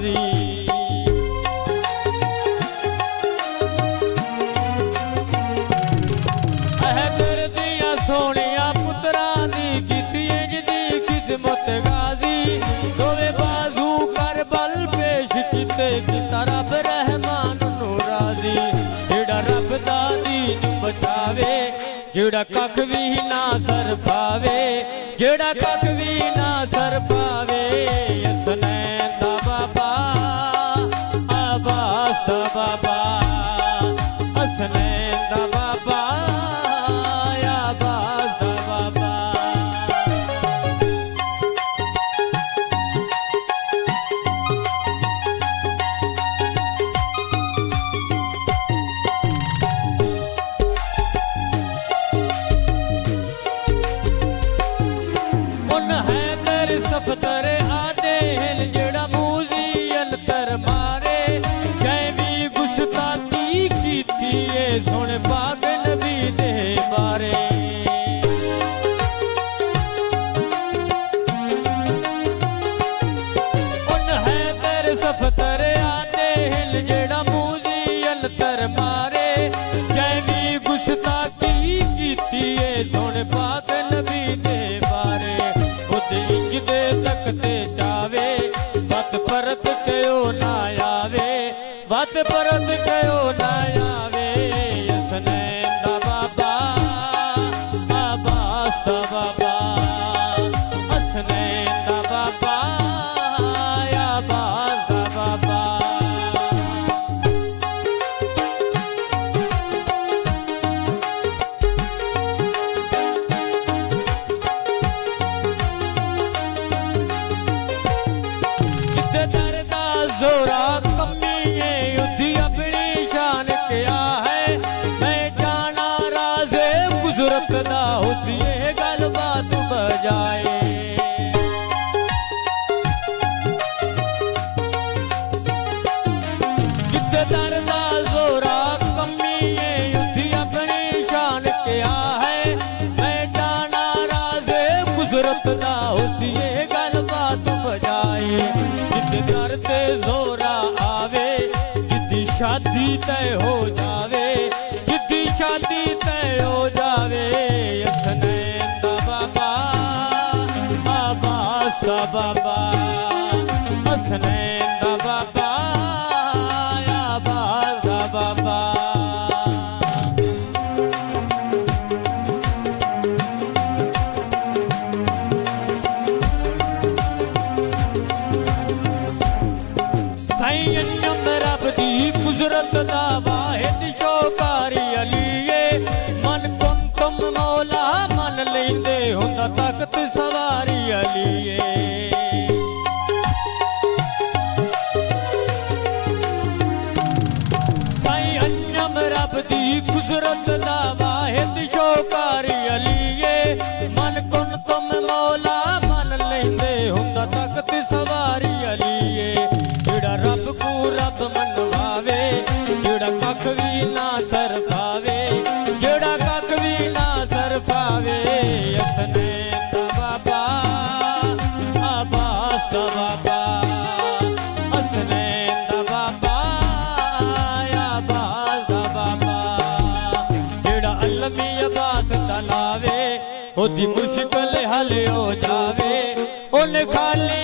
राजी। तेरे दिया सोनिया पुत्रा दी कीती इंज दी खिदमत गाजी। दोवे बाजू कर बल पेश कीते कीता रब रहमान नू राजी। जेड़ा रब दा दीन बचावे जेड़ा कख भी ना सर पावे, जेड़ा कख भी ना सर पावे। हसनैन दा बाबा अब्बास दा बाबा, हसनैन दा बाबा अब्बास दा बाबा। उन है तेरे सफतर आदे हिल जेड़ा मूजी अंतर मारे। जै भी गुस्ताखी कीती है सुन पाक नबी दे बारे। उन है तेरे सफतर आदे हिल जेड़ा मूजी अंतर मारे। जै भी गुस्ताखी कीती है सुन पाक नबी दे बारे। इंज दे तकते चावे वत परत कयो ना आवे, वत परत कयो ना आवे। हसनैन दा बाबा अब्बास दा बाबा, हसनैन दा बाबा अब्बास दा बाबा। जोरा कमी है युद्ध अपनी शान क्या है। मैं जाना राज़े गुजरत दा हुसिए गल बात बजाए। जिथे दरदा जोरा कमी है युद्ध अपनी शान क्या है। मैं जाना राज़े गुजरत दा हुसिए गल बात बजाए। जिथे दर्द जोरा आवे जिद्दी शादी तय हो जावे, जिद्दी शादी तय हो जावे। हसनैन दा बाबा अब्बास दा बाबा, हसनैन दा बाबा अब्बास दा बाबा। संयम रब दी कुदरत दा वाहिद शौकारी अलीए। मन कुन तुम मौला मन लेंदे हुंदा ताकत सवारी अलीए। संयम रब दी कुदरत दा वाहिद शौकारी अलीए। मन कुन तुम मौला मन लेंदे हुंदा ताकत सवारी अलीए। जेड़ा रब को रब मनवावे जेड़ा कख भी ना सर पावे, जेड़ा कख भी ना सर पावे। हसनैन दा बाबा अब्बास दा बाबा, हसनैन दा बाबा अब्बास दा बाबा। जेड़ा अलमी अब्बास दा लावे ओदी मुश्किल हल हो जावे। उन खाली